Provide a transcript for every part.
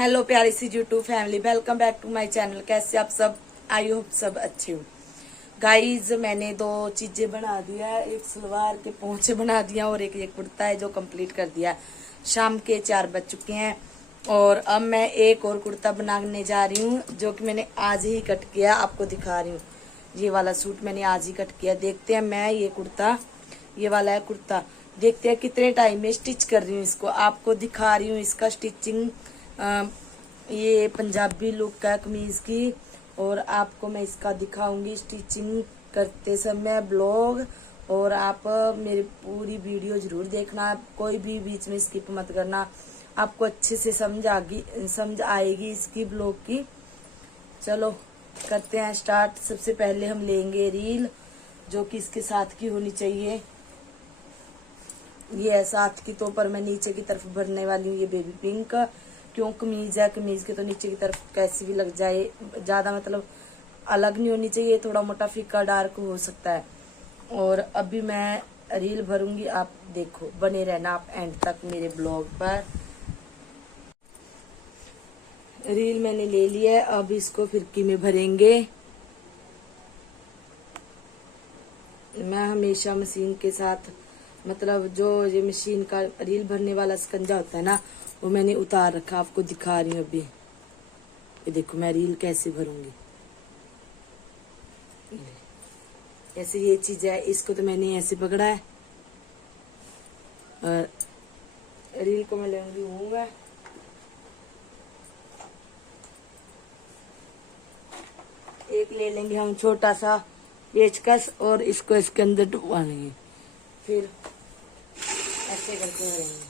Hello प्यारी सी YouTube family, welcome back to my channel. कैसे आप सब? आई होप सब अच्छे हो। गाइज मैंने दो चीजें बना दिया है, एक सलवार के पोंछे बना दिया और एक ये कुर्ता है जो कंप्लीट कर दिया। शाम के 4 बज चुके हैं और अब मैं एक और कुर्ता बनाने जा रही हूँ जो कि मैंने आज ही कट किया। आपको दिखा रही हूँ, ये वाला सूट मैंने आज ही कट किया। देखते हैं मैं ये कुर्ता, ये वाला है कुर्ता, देखते हैं कितने टाइम में स्टिच कर रही हूँ इसको। आपको दिखा रही हूँ इसका स्टिचिंग। ये पंजाबी लुक का कमीज की, और आपको मैं इसका दिखाऊंगी स्टिचिंग करते समय ब्लॉग। और आप मेरी पूरी वीडियो जरूर देखना, कोई भी बीच में स्किप मत करना, आपको अच्छे से समझ आएगी इसकी ब्लॉग की। चलो करते हैं स्टार्ट। सबसे पहले हम लेंगे रील जो कि इसके साथ की होनी चाहिए। ये है साथ की, तो पर मैं नीचे की तरफ भरने वाली हूँ। ये बेबी पिंक क्यों कमीज है, कमीज के तो नीचे की तरफ कैसी भी लग जाए, ज्यादा मतलब अलग नहीं होनी चाहिए, थोड़ा मोटा फीका डार्क हो सकता है। और अभी मैं रील भरूंगी, आप देखो, बने रहना आप एंड तक मेरे ब्लॉग पर। रील मैंने ले लिया है, अब इसको फिरकी में भरेंगे। मैं हमेशा मशीन के साथ, मतलब जो ये मशीन का रील भरने वाला स्कंजा होता है ना, वो मैंने उतार रखा, आपको दिखा रही हूँ अभी। ये देखो मैं रील कैसे भरूंगी। ऐसे ये चीज है, इसको तो मैंने ऐसे पकड़ा है और रील को मैं लेंगी हूँ मैं। एक ले लेंगे हम छोटा सा पेचकस और इसको इसके अंदर डुबा लेंगे, फिर ऐसे करके भरेंगे।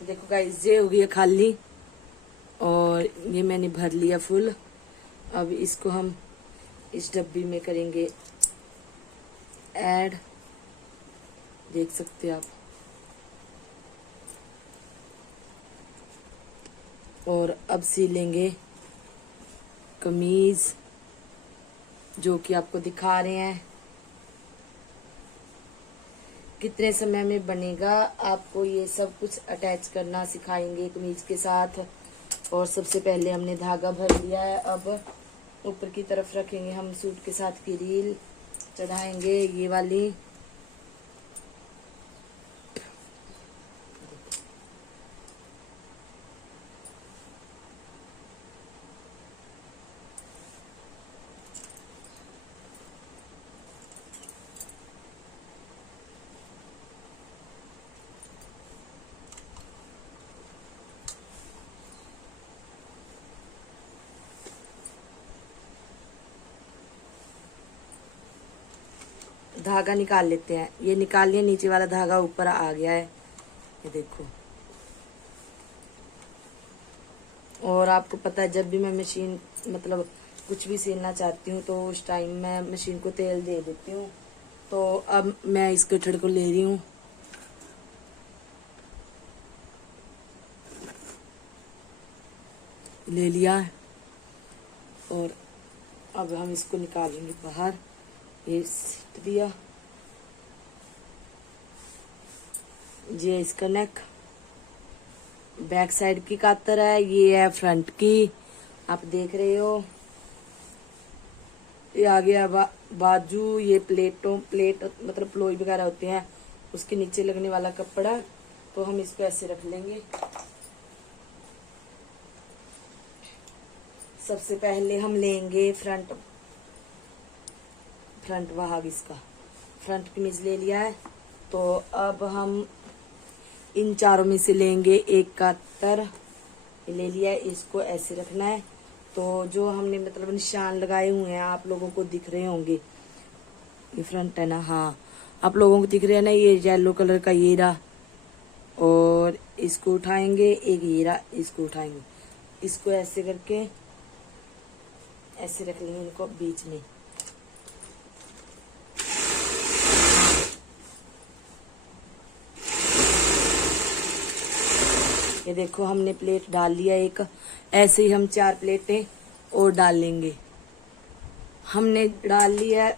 देखो गाइस, ये हो गया खाली और ये मैंने भर लिया फुल। अब इसको हम इस डब्बी में करेंगे ऐड, देख सकते हैं आप। और अब सी लेंगे कमीज जो कि आपको दिखा रहे हैं। कितने समय में बनेगा, आपको ये सब कुछ अटैच करना सिखाएंगे कमीज के साथ। और सबसे पहले हमने धागा भर लिया है, अब ऊपर की तरफ रखेंगे हम सूट के साथ की रील, चढ़ाएंगे ये वाली। धागा निकाल लेते हैं, ये निकाल लिया, नीचे वाला धागा ऊपर आ गया है, ये देखो। और आपको पता है जब भी मैं मशीन मतलब कुछ भी सिलना चाहती हूँ तो उस टाइम मैं मशीन को तेल दे देती हूँ। तो अब मैं इस गठड़ को ले रही हूँ, ले लिया है। और अब हम इसको निकालेंगे बाहर। ये सीट दिया, ये इसका नेक, बैक साइड की कातर है, ये है फ्रंट की, आप देख रहे हो। ये आ गया बाजू, ये प्लेट मतलब प्लोई वगैरह होते हैं उसके नीचे लगने वाला कपड़ा, तो हम इसको ऐसे रख लेंगे। सबसे पहले हम लेंगे फ्रंट भाग, इसका फ्रंट कमीज ले लिया है। तो अब हम इन चारों में से लेंगे एक कातर, ये ले लिया है, इसको ऐसे रखना है। तो जो हमने मतलब निशान लगाए हुए हैं आप लोगों को दिख रहे होंगे, ये फ्रंट है ना, हाँ आप लोगों को दिख रहे हैं ना, ये येलो कलर का ये रहा, और इसको उठाएंगे, एक ये रहा, इसको उठाएंगे, इसको ऐसे करके ऐसे रख लेंगे इनको बीच में। ये देखो हमने प्लेट डाल लिया एक, ऐसे ही हम 4 प्लेटें और डाल लेंगे। हमने डाल लिया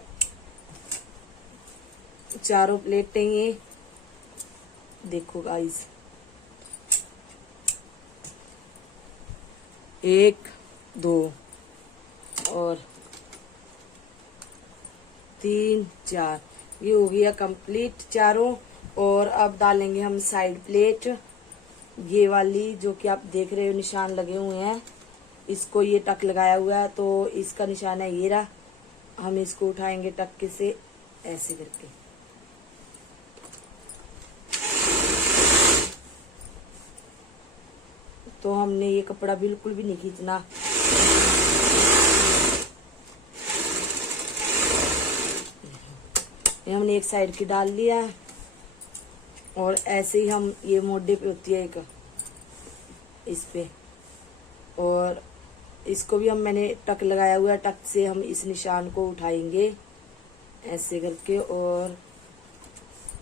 4 प्लेटें, ये देखो गाइस, 1 2 और 3 4, ये हो गया कंप्लीट चारों। और अब डालेंगे हम साइड प्लेट, ये वाली जो कि आप देख रहे हो निशान लगे हुए हैं, इसको ये टक लगाया हुआ है तो इसका निशान है ये रहा। हम इसको उठाएंगे टक्के से ऐसे करके, तो हमने ये कपड़ा बिल्कुल भी नहीं खींचना। ये हमने एक साइड की डाल लिया, और ऐसे ही हम ये मोढे पे होती है एक, इस पे, और इसको भी हम मैंने टक लगाया हुआ है, टक से हम इस निशान को उठाएंगे ऐसे करके, और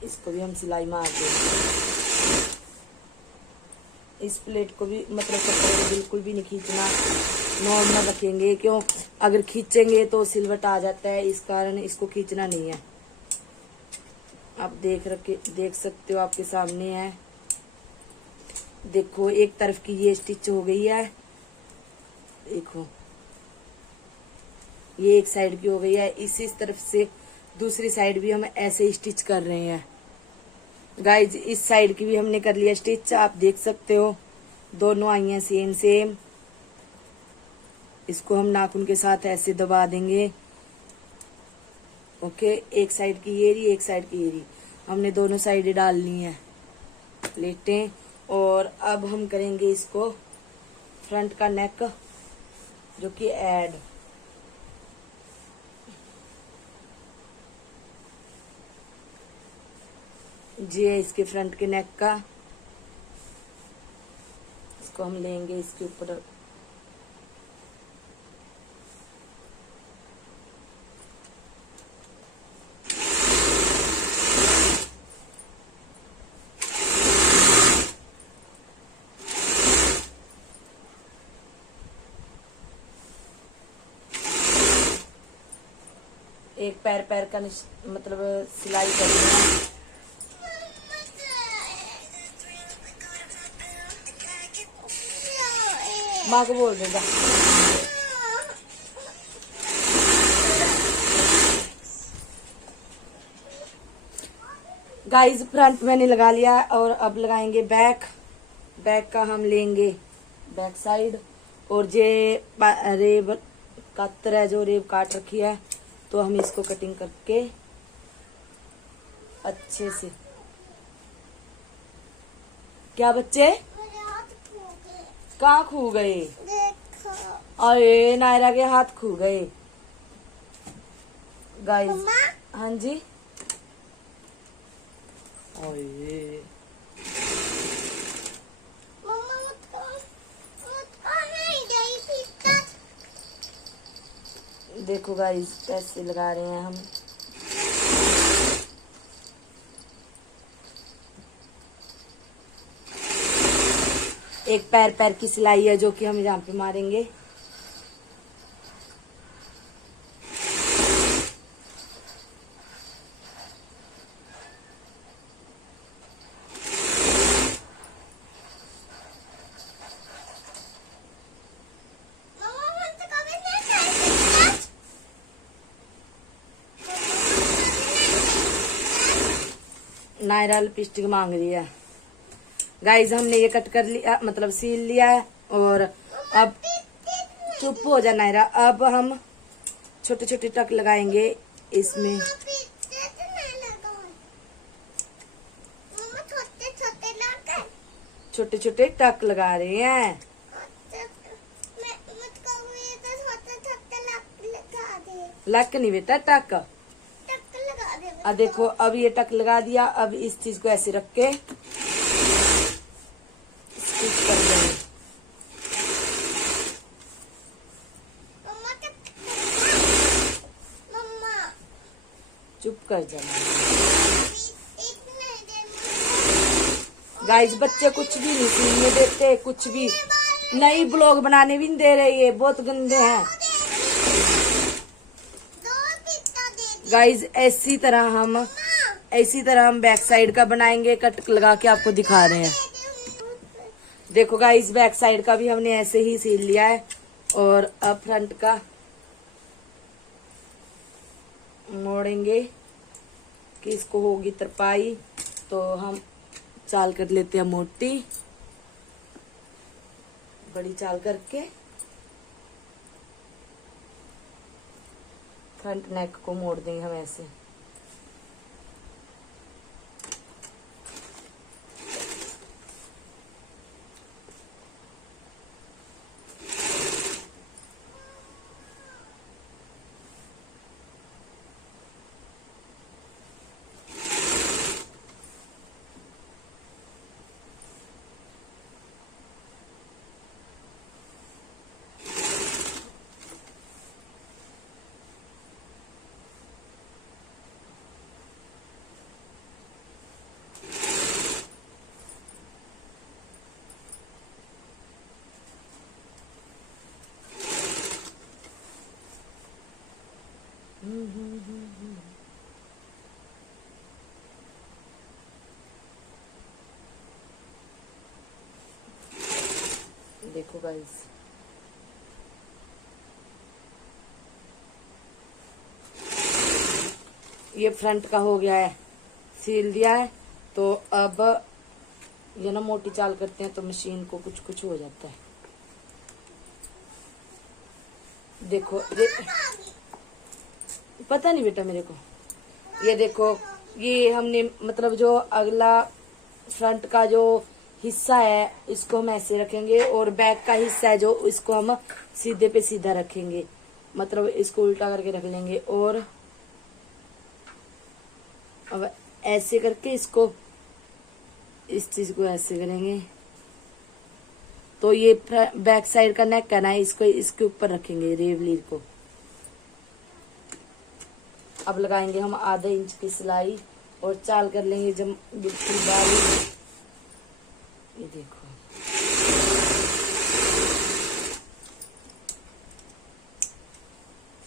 इसको भी हम सिलाई मार देंगे। इस प्लेट को भी मतलब कपड़े को बिल्कुल भी नहीं खींचना, नॉर्मल रखेंगे, क्यों अगर खींचेंगे तो सिलवट आ जाता है, इस कारण इसको खींचना नहीं है। आप देख सकते हो, आपके सामने है, देखो एक तरफ की ये स्टिच हो गई है, देखो ये एक साइड की हो गई है, इसी तरफ से दूसरी साइड भी हम ऐसे ही स्टिच कर रहे हैं गाइज। इस साइड की भी हमने कर लिया स्टिच, आप देख सकते हो दोनों आई हैं सेम सेम। इसको हम नाखून के साथ ऐसे दबा देंगे, ओके। एक साइड की ये रही, एक साइड की ये रही, हमने दोनों साइड डाल ली हैं प्लेटें। और अब हम करेंगे इसको फ्रंट का नेक, जो कि ऐड, जी है इसके फ्रंट के नेक का। इसको हम लेंगे इसके ऊपर, एक पैर पैर का मतलब सिलाई करनी है। माँ को बोल देगा। गाइस फ्रंट मैंने लगा लिया, और अब लगाएंगे बैक। बैक का हम लेंगे बैक साइड, और जे रेब कतर है, जो रेब काट रखी है, तो हम इसको कटिंग करके अच्छे से। क्या बच्चे कहाँ खो गए? अरे नायरा के हाथ खो गए गाइस। हाँ जी, अरे देखो गाइस कैसे लगा रहे हैं हम। एक पैर पैर की सिलाई है जो कि हम यहाँ पे मारेंगे। नायरा लिपस्टिक मांग रही है गाइज। हमने ये कट कर लिया, मतलब सील लिया है, और अब चुप हो जा नायरा। अब हम छोटे छोटे टक लगाएंगे इसमें। छोटे छोटे टक लगा रहे हैं। लक नहीं बेटा, टक। टक लगा दे। अब देखो, अब ये टक लगा दिया। अब इस चीज को ऐसे रख के स्टिच कर देंगे। मम्मा टक। मम्मा चुप कर जाना। इतने दे। गाइस, बच्चे कुछ भी नहीं सीखने देते, कुछ भी नई ब्लॉग बनाने भी नहीं दे रहे, ये बहुत गंदे हैं। गाइस, ऐसी तरह हम बैक साइड का बनाएंगे। कट लगा के आपको दिखा रहे हैं। देखो गाइस, बैक साइड का भी हमने ऐसे ही सील लिया है। और अब फ्रंट का मोड़ेंगे कि इसको होगी तरपाई, तो हम चाल कर लेते हैं मोटी, बड़ी चाल करके फ्रंट नेक को मोड़ देंगे हम ऐसे। देखो गाइस, ये फ्रंट का हो गया है, सील दिया है। तो अब ये ना मोटी चाल करते हैं तो मशीन को कुछ कुछ हो जाता है। देखो ये पता नहीं बेटा मेरे को। ये देखो, ये हमने मतलब जो अगला फ्रंट का जो हिस्सा है इसको हम ऐसे रखेंगे, और बैक का हिस्सा है जो इसको हम सीधे पे सीधा रखेंगे, मतलब इसको उल्टा करके रख लेंगे। और अब ऐसे करके इसको, इस चीज को ऐसे करेंगे तो ये बैक साइड का नेक है ना, इसको इसके ऊपर रखेंगे रेवलीर को। अब लगाएंगे हम आधा इंच की सिलाई और चाल कर लेंगे जब बिल्कुल बारीक। ये देखो,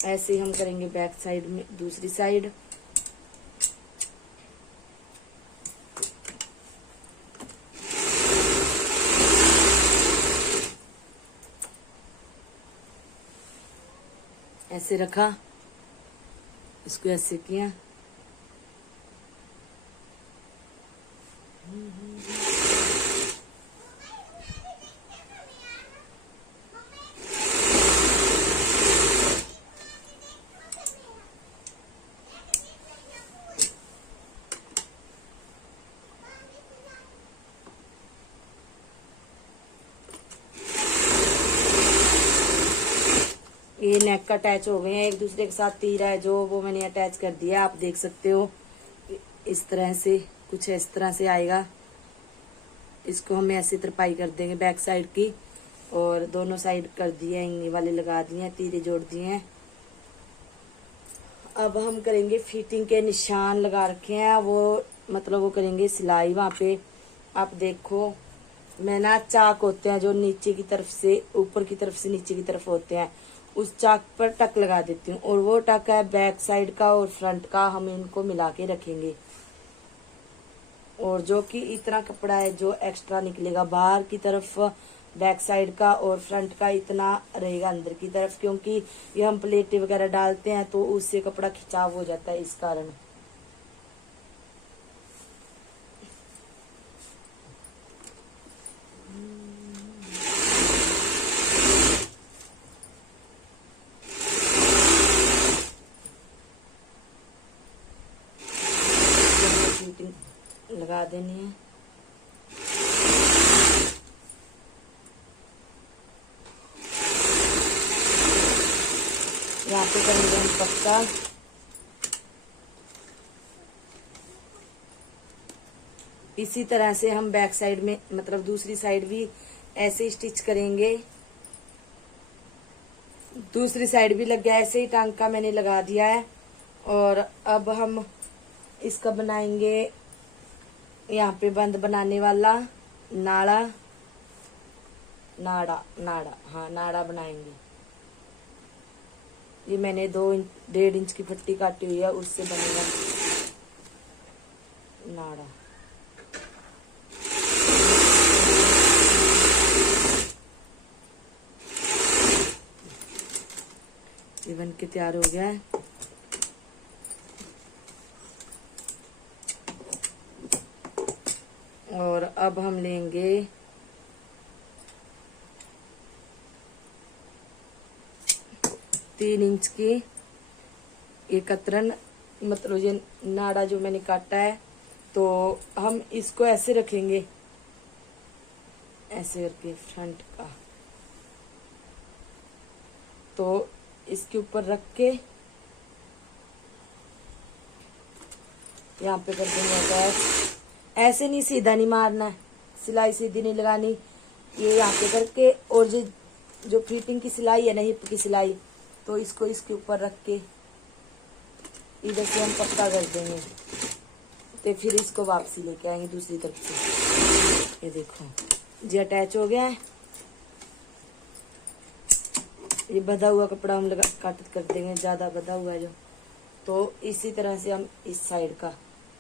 ऐसे हम करेंगे बैक साइड में, दूसरी साइड। ऐसे रखा, इसको ऐसे किया। ये नेक का अटैच हो गए हैं एक दूसरे के साथ। तीरा है जो वो मैंने अटैच कर दिया, आप देख सकते हो। इस तरह से, कुछ इस तरह से आएगा। इसको हम ऐसे तरपाई कर देंगे बैक साइड की, और दोनों साइड कर दिए, इंगनी वाले लगा दिए, तीरे जोड़ दिए हैं। अब हम करेंगे फिटिंग के निशान लगा रखे हैं, वो मतलब वो करेंगे सिलाई वहां पे। आप देखो, मैं ना चाक होते हैं जो नीचे की तरफ से ऊपर की तरफ से नीचे की तरफ होते हैं, उस चाक पर टक लगा देती हूँ। और वो टक है बैक साइड का और फ्रंट का, हम इनको मिला के रखेंगे। और जो कि इतना कपड़ा है जो एक्स्ट्रा निकलेगा बाहर की तरफ बैक साइड का, और फ्रंट का इतना रहेगा अंदर की तरफ, क्योंकि ये हम प्लेटें वगैरह डालते हैं तो उससे कपड़ा खिंचाव हो जाता है, इस कारण। लगा देनी है। यहाँ पे करेंगे हम पक्का। इसी तरह से हम बैक साइड में मतलब दूसरी साइड भी ऐसे स्टिच करेंगे। दूसरी साइड भी लग गया, ऐसे ही टांका मैंने लगा दिया है। और अब हम इसका बनाएंगे यहाँ पे बंद बनाने वाला नाड़ा, नाड़ा नाड़ा, हाँ नाड़ा बनाएंगे। ये मैंने 1.5 इंच की पट्टी काटी हुई है, उससे बनेगा नाड़ा। ये बन के तैयार हो गया है। और अब हम लेंगे तीन इंच की ये कतरन, मतलब ये नाड़ा जो मैंने काटा है। तो हम इसको ऐसे रखेंगे, ऐसे करके फ्रंट का। तो इसके ऊपर रख के यहाँ पे कर देंगे अटैच। ऐसे नहीं, सीधा नहीं मारना है, सिलाई सीधी नहीं लगानी। ये यहाँ पे करके, और जो फिटिंग की सिलाई है ना, हिप की सिलाई, तो इसको इसके ऊपर रख के इधर से हम पक्का कर देंगे। तो फिर इसको वापसी लेके आएंगे दूसरी तरफ से। ये देखो जी अटैच हो गया है। ये बधा हुआ कपड़ा हम काट कर देंगे, ज्यादा बधा हुआ है जो। तो इसी तरह से हम इस साइड का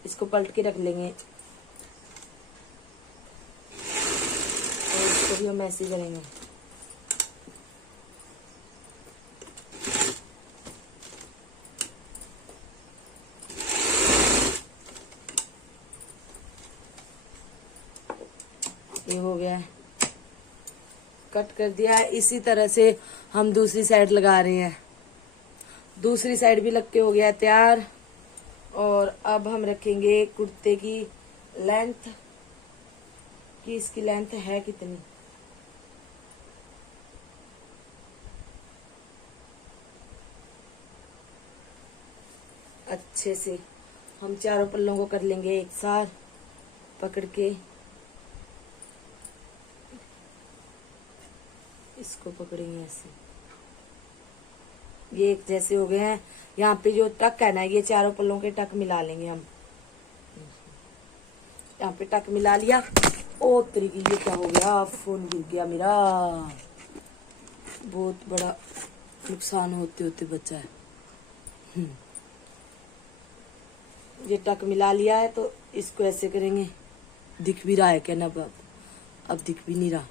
इसको पलट के रख लेंगे। तो इसको भी हम ऐसे ही करेंगे। ये हो गया है, कट कर दिया है। इसी तरह से हम दूसरी साइड लगा रहे हैं। दूसरी साइड भी लग के हो गया तैयार। और अब हम रखेंगे कुर्ते की लेंथ, कि इसकी लेंथ है कितनी। अच्छे से हम चारों पल्लों को कर लेंगे एक साथ पकड़ के। इसको पकड़ेंगे ऐसे, ये एक जैसे हो गए हैं। यहाँ पे जो टक है ना, ये चारों पल्लों के टक मिला लेंगे हम। यहाँ पे टक मिला लिया। ओ तरीके, ये क्या हो गया, फोन गिर गया मेरा। बहुत बड़ा नुकसान होते होते बचा है। ये टक मिला लिया है, तो इसको ऐसे करेंगे। दिख भी रहा है क्या ना, अब दिख भी नहीं रहा।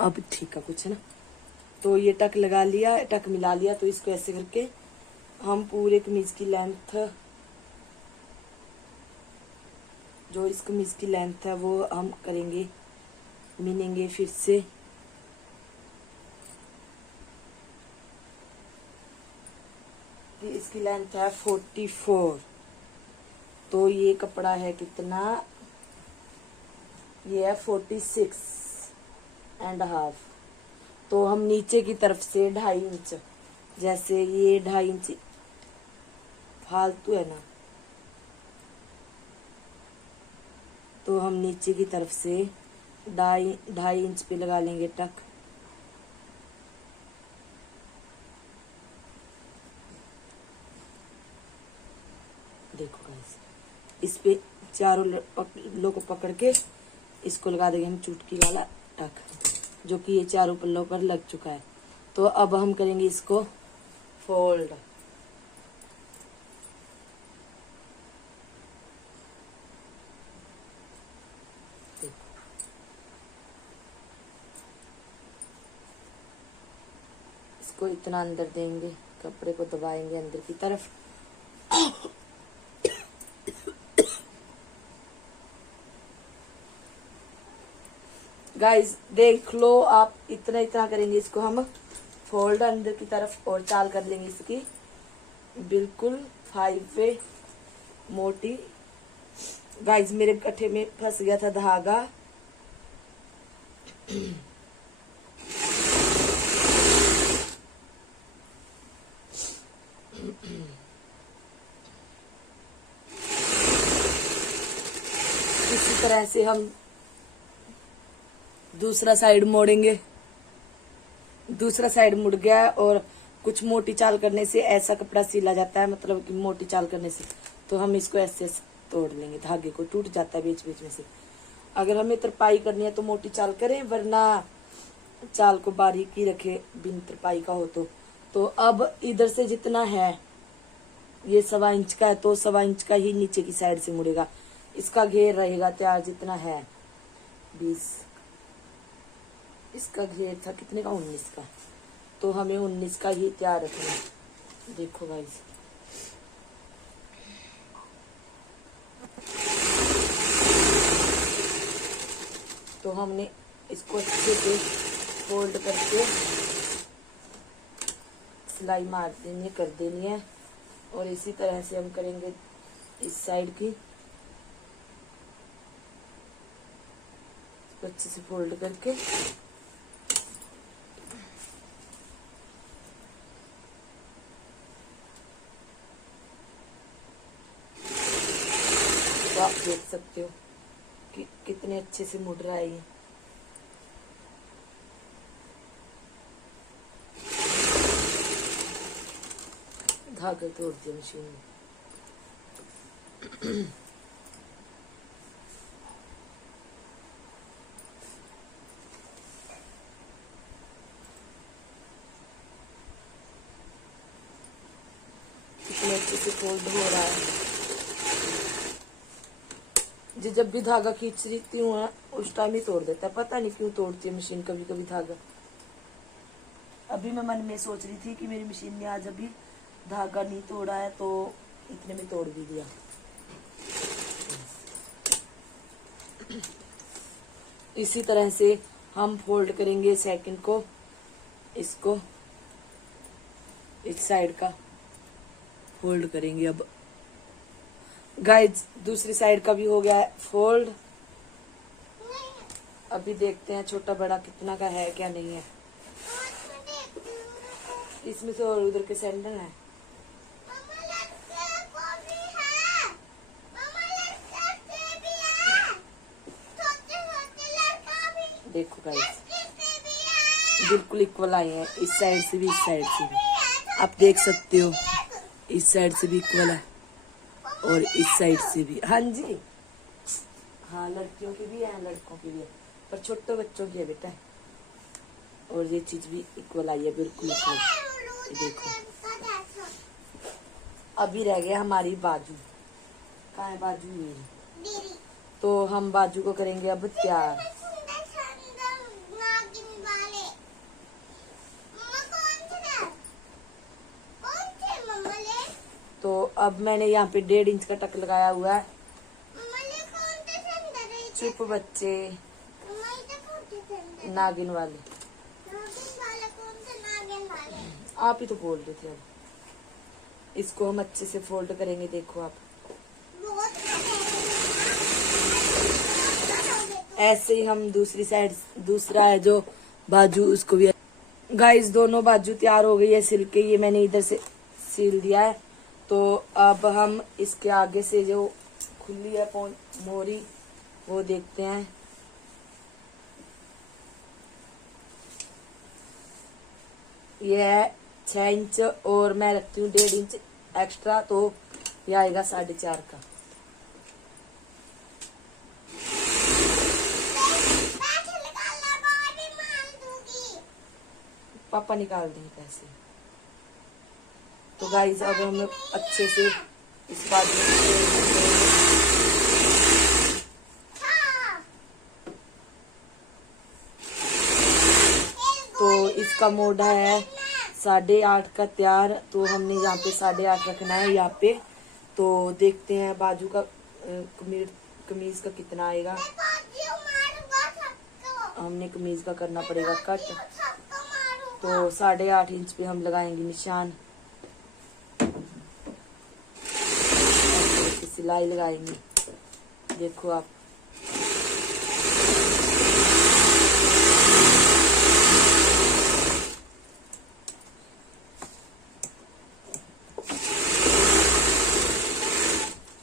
अब ठीक है कुछ है ना। तो ये टक लगा लिया, टक मिला लिया। तो इसको ऐसे करके हम पूरे कमीज की लेंथ, जो इस कमीज की लेंथ है वो हम करेंगे, मिनेंगे फिर से। इसकी लेंथ है 44। तो ये कपड़ा है कितना, ये है 46.5। तो हम नीचे की तरफ से 2.5 इंच, जैसे ये 2.5 इंच फालतू है ना, तो हम नीचे की तरफ से 2.5 इंच पे लगा लेंगे टक। देखो गाइस, इस पे चारों पल्लों को पकड़ के इसको लगा देंगे हम चुटकी वाला टक, जो कि ये चारों पल्लों पर लग चुका है। तो अब हम करेंगे इसको फोल्ड। इसको इतना अंदर देंगे, कपड़े को दबाएंगे अंदर की तरफ। गाइस देख लो आप, इतना इतना करेंगे इसको हम फोल्ड अंदर की तरफ, और चाल कर लेंगे इसकी बिल्कुल 5 पे मोटी। गाइस मेरे गठे में फंस गया था धागा। इसी तरह से हम दूसरा साइड मोड़ेंगे। दूसरा साइड मुड़ गया और कुछ मोटी चाल करने से ऐसा कपड़ा सिला जाता है, मतलब कि मोटी चाल करने से। तो हम इसको ऐसे तोड़ लेंगे, धागे को टूट जाता है बीच बीच में से। अगर हमें तरपाई करनी है तो मोटी चाल करें, वरना चाल को बारीक ही रखे बिन तरपाई का हो तो अब इधर से जितना है, ये 1.25 इंच का है तो 1.25 इंच का ही नीचे की साइड से मुड़ेगा। इसका घेर रहेगा तैयार जितना है 20। इसका घेर था कितने का, 19 का। तो हमें 19 का ही तैयार रखना है। देखो गाइस, तो हमने इसको अच्छे से फोल्ड करके सिलाई मार देनी है, कर देनी है। और इसी तरह से हम करेंगे इस साइड की। इसको अच्छे से फोल्ड करके तो आप देख सकते हो कि कितने अच्छे से मुड़ रहा है ये। धागा तोड़ दिया मशीन में। कितने अच्छे से फोल्ड हो रहा है। जब भी धागा खींच रही हूँ ना, उस टाइम ही तोड़ देता है। पता नहीं क्यों तोड़ती है मशीन कभी कभी धागा। अभी मैं मन में सोच रही थी कि मेरी मशीन ने आज अभी धागा नहीं तोड़ा है, तो इतने में तोड़ भी दिया। इसी तरह से हम फोल्ड करेंगे सेकंड को, इसको इस साइड का फोल्ड करेंगे। अब गाइस दूसरी साइड का भी हो गया है फोल्ड। अभी देखते हैं छोटा बड़ा कितना का है क्या नहीं है। इसमें से और उधर के सैंडल है। देखो गाइस बिल्कुल इक्वल आए हैं, इस साइड से भी इस साइड से भी। आप देख सकते हो इस साइड से भी इक्वल है और इस साइड से भी। हाँ जी, हाँ लड़कियों की भी है लड़कों की भी है, पर छोटे बच्चों की है बेटा। और ये चीज भी इक्वल आई है, बिल्कुल इक्वल। देखो अभी रह गया हमारी बाजू। कहाँ है बाजू मेरी? तो हम बाजू को करेंगे अब तैयार। तो अब मैंने यहाँ पे 1.5 इंच का टक लगाया हुआ है। चुप बच्चे, नागिन वाले। आप ही तो बोल रहे थे। अब इसको हम अच्छे से फोल्ड करेंगे। देखो आप ऐसे ही हम दूसरी साइड, दूसरा है जो बाजू, उसको भी। गाइस दोनों बाजू तैयार हो गई है सिल के। ये मैंने इधर से सिल दिया है। तो अब हम इसके आगे से जो खुली है मोरी वो देखते हैं। ये है 6 इंच और मैं रखती हूँ 1.5 इंच एक्स्ट्रा, तो ये आएगा 4.5 का। पापा निकाल देंगे पैसे। तो गाइस अब हम अच्छे से इस बाजू तो इसका मोढ़ा है 8.5 का तैयार। तो हमने यहाँ पे 8.5 रखना है यहाँ पे। तो देखते हैं बाजू का कमीज का कितना आएगा। हमने कमीज का करना पड़ेगा कट। तो 8.5 इंच पे हम लगाएंगे निशान। सिलाई लगाएंगे। देखो आप,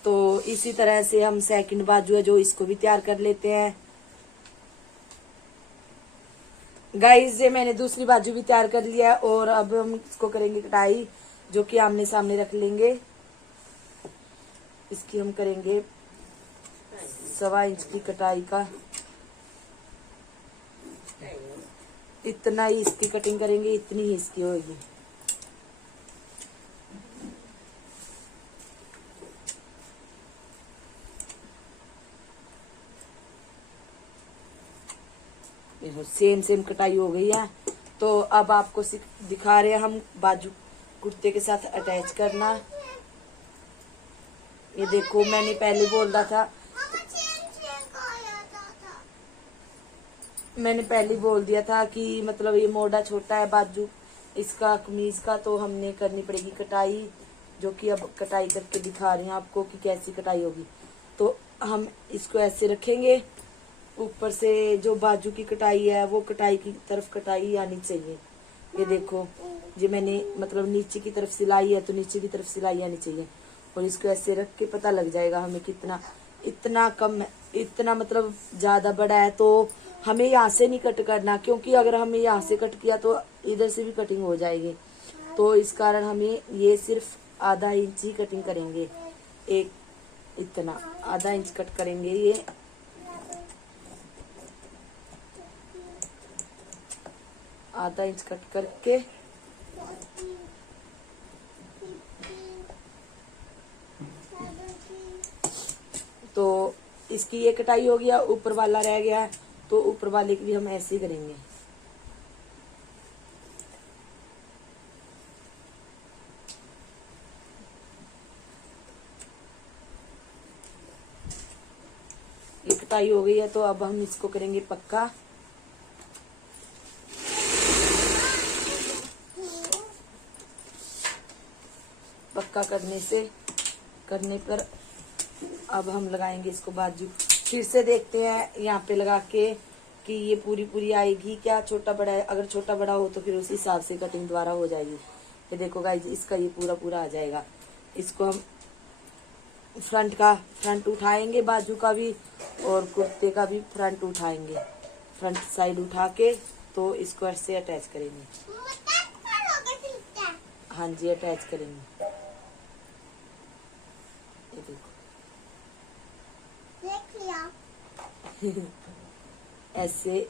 तो इसी तरह से हम सेकंड बाजू है जो इसको भी तैयार कर लेते हैं। गाइस ये मैंने दूसरी बाजू भी तैयार कर लिया है और अब हम इसको करेंगे कटाई, जो कि आमने सामने रख लेंगे। इसकी हम करेंगे 1.25 इंच की कटाई का, इतना ही इसकी कटिंग करेंगे, इतनी ही इसकी होगी। सेम सेम कटाई हो गई है। तो अब आपको दिखा रहे हैं हम बाजू कुर्ते के साथ अटैच करना। ये देखो मैंने पहले बोल रहा था, मैंने पहले बोल दिया था कि मतलब ये मोड़ा छोटा है बाजू इसका कमीज का, तो हमने करनी पड़ेगी कटाई, जो कि अब कटाई करके दिखा रही हैं आपको कि कैसी कटाई होगी। तो हम इसको ऐसे रखेंगे, ऊपर से जो बाजू की कटाई है वो कटाई की तरफ कटाई आनी चाहिए। ये देखो ये मैंने मतलब नीचे की तरफ सिलाई है तो नीचे की तरफ सिलाई आनी चाहिए। और इसको ऐसे रख के पता लग जाएगा हमें कितना, इतना कम है, इतना मतलब ज्यादा बड़ा है तो हमें यहाँ से नहीं कट करना, क्योंकि अगर हमें यहाँ से कट किया तो इधर से भी कटिंग हो जाएगी। तो इस कारण हमें ये सिर्फ आधा इंच ही कटिंग करेंगे, एक इतना आधा इंच कट करेंगे। ये आधा इंच कट करके तो इसकी ये कटाई हो गया, ऊपर वाला रह गया है तो ऊपर वाले की भी हम ऐसे ही करेंगे। ये कटाई हो गई है तो अब हम इसको करेंगे पक्का। पक्का करने पर अब हम लगाएंगे इसको बाजू। फिर से देखते हैं यहाँ पे लगा के कि ये पूरी आएगी क्या, छोटा बड़ा है। अगर छोटा बड़ा हो तो फिर उस हिसाब से कटिंग दोबारा हो जाएगी। ये देखो गाइस इसका ये पूरा आ जाएगा। इसको हम फ्रंट उठाएंगे, बाजू का भी और कुर्ते का भी फ्रंट उठाएंगे। फ्रंट साइड उठा के तो इसको ऐसे अटैच करेंगे। हाँ जी अटैच करेंगे। ये देखो देख लिया। ऐसे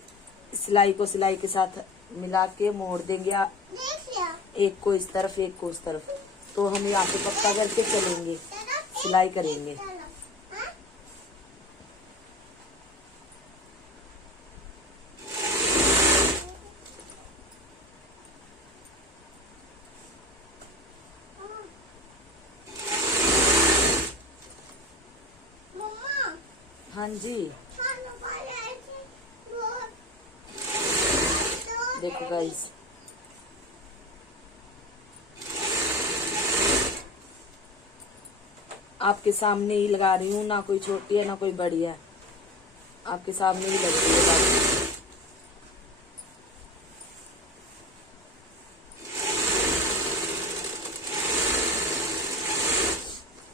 सिलाई को सिलाई के साथ मिला के मोड़ देंगे, देख लिया। एक को इस तरफ एक को उस तरफ। तो हम यहाँ पे पक्का करके चलेंगे, सिलाई करेंगे। हाँ जी देखो गाइस आपके सामने ही लगा रही हूँ, ना कोई छोटी है ना कोई बड़ी है, आपके सामने ही लग रही है बाजू।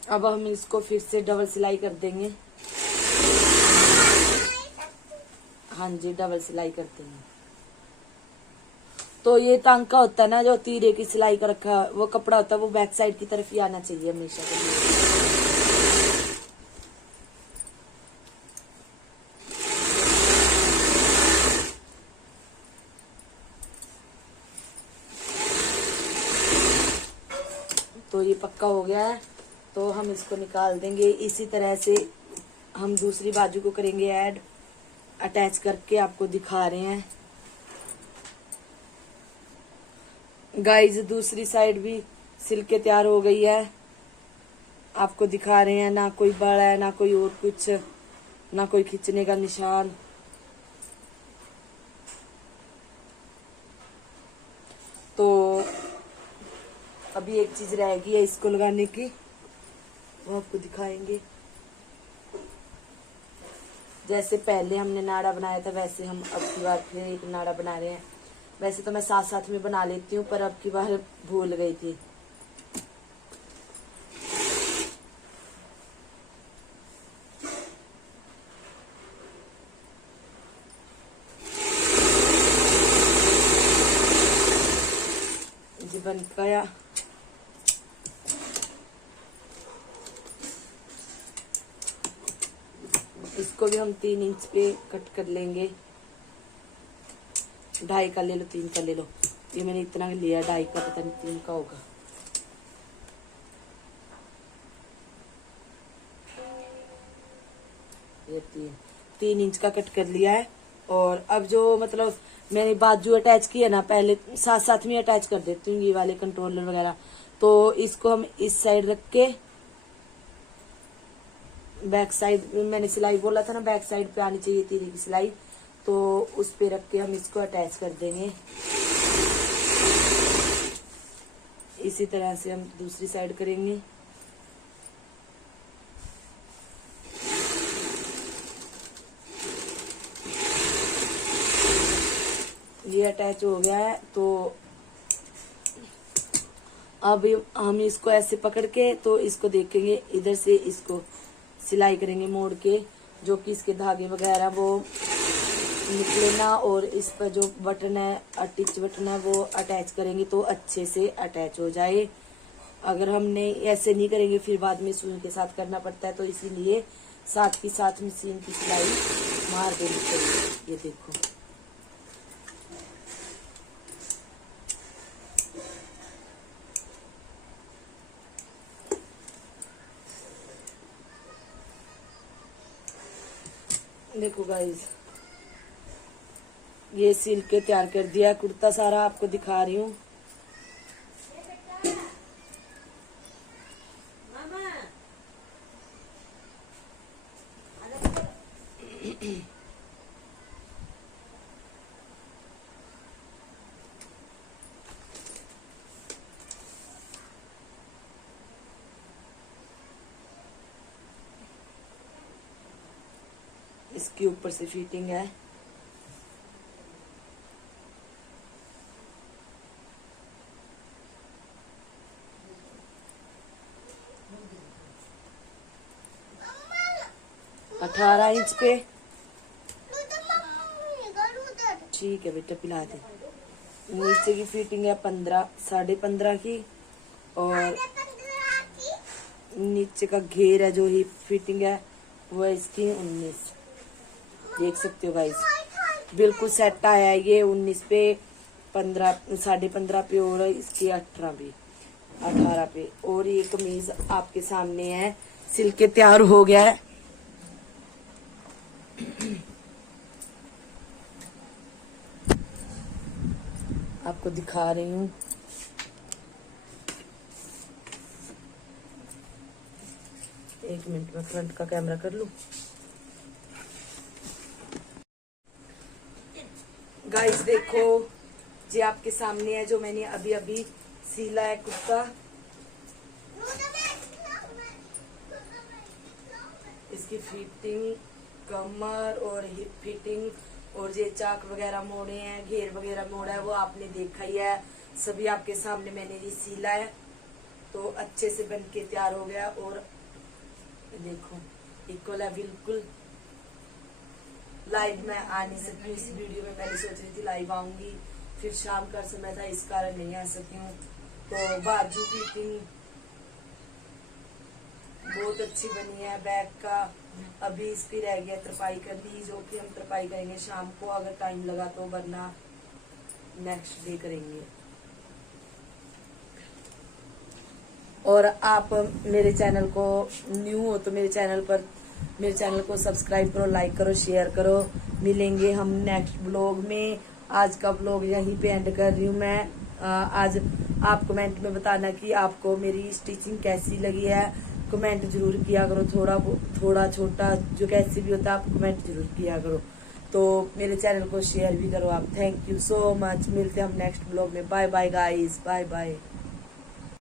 अब हम इसको फिर से डबल सिलाई कर देंगे। हाँ जी डबल सिलाई करते हैं। तो ये टांका होता है ना जो तीरे की सिलाई का रखा वो कपड़ा होता है, वो बैक साइड की तरफ ही आना चाहिए हमेशा के लिए। तो ये पक्का हो गया है तो हम इसको निकाल देंगे। इसी तरह से हम दूसरी बाजू को करेंगे ऐड, अटैच करके आपको दिखा रहे हैं। गाइस दूसरी साइड भी सिल के तैयार हो गई है, आपको दिखा रहे हैं। ना कोई बड़ा है ना कोई और कुछ, ना कोई खींचने का निशान। तो अभी एक चीज रहेगी है इसको लगाने की। वो आपको दिखाएंगे। जैसे पहले हमने नाड़ा बनाया था वैसे हम अब की बार फिर एक नाड़ा बना रहे हैं। वैसे तो मैं साथ साथ में बना लेती हूँ, पर अब की बार भूल गई थी। जी बन गया। इसको भी हम 3 इंच पे कट कर लेंगे। 2.5 का ले लो, 3 का ले लो। ये मैंने इतना लिया, 2.5 का, पता नहीं 3 का होगा। ये 3 इंच का कट कर लिया है। और अब जो मतलब मैंने बाजू अटैच किया ना, पहले साथ साथ में अटैच कर देती हूँ ये वाले कंट्रोलर वगैरह। तो इसको हम इस साइड रख के, बैक साइड मैंने सिलाई बोला था ना, बैक साइड पे आनी चाहिए तीरे की सिलाई, तो उस पे रख के हम इसको अटैच कर देंगे। इसी तरह से हम दूसरी साइड करेंगे। ये अटैच हो गया है। तो अब हम इसको ऐसे पकड़ के तो इसको देखेंगे, इधर से इसको सिलाई करेंगे मोड़ के, जो कि इसके धागे वगैरह वो निकले ना। और इस पर जो बटन है, अटैच बटन है, वो अटैच करेंगे तो अच्छे से अटैच हो जाए। अगर हमने ऐसे नहीं करेंगे फिर बाद में सुई के साथ करना पड़ता है, तो इसीलिए साथ की साथ मशीन की सिलाई मार देनी चाहिए। ये देखो, देखो गाइस, ये सिल के तैयार कर दिया कुर्ता सारा, आपको दिखा रही हूँ। इसके ऊपर से फिटिंग है। मम्मा 18 इंच पे। उधर ठीक है बेटा, पिला दे। नीचे की फिटिंग है 15, 15.5 की। और 15 की। नीचे का घेर है जो ही फिटिंग है वो है इसकी 19। देख सकते हो गाइस, बिल्कुल सेट आया है ये 19 पे, 15, 15.5 पे, और इसकी 18 पे, 18 पे। और ये कमीज आपके सामने है, सिल के तैयार हो गया है। आपको दिखा रही हूँ। एक मिनट में फ्रंट का कैमरा कर लूं। गाइस देखो, ये आपके सामने है जो मैंने अभी अभी सिला है कुर्ता। इसकी फिटिंग, कमर और हिप फिटिंग, और ये चाक वगैरह मोड़े हैं, घेर वगैरह मोड़ा है, वो आपने देखा ही है। सभी आपके सामने मैंने ये सिला है, तो अच्छे से बन के तैयार हो गया। और देखो इक्वल है बिल्कुल। लाइव में आ नहीं सकती इस वीडियो में, पहले सोच रही थी लाइव आऊंगी, फिर शाम का समय था इस कारण नहीं आ सकी हूँ। तो बाजू फिटिंग बहुत अच्छी बनी है। बैक का अभी इसकी रह गया तरपाई करनी, जो कि हम तरपाई करेंगे शाम को अगर टाइम लगा तो, वरना नेक्स्ट डे करेंगे। और आप मेरे चैनल को न्यू हो तो मेरे चैनल को सब्सक्राइब करो, लाइक करो, शेयर करो। मिलेंगे हम नेक्स्ट ब्लॉग में। आज का ब्लॉग यहीं पे एंड कर रही हूँ मैं। आज आप कमेंट में बताना कि आपको मेरी स्टिचिंग कैसी लगी है। कमेंट जरूर किया करो, थोड़ा छोटा जो कैसे भी होता है आप कमेंट जरूर किया करो। तो मेरे चैनल को शेयर भी करो आप। Thank you so much. मिलते हैं हम नेक्स्ट ब्लॉग में। Bye bye guys, bye bye.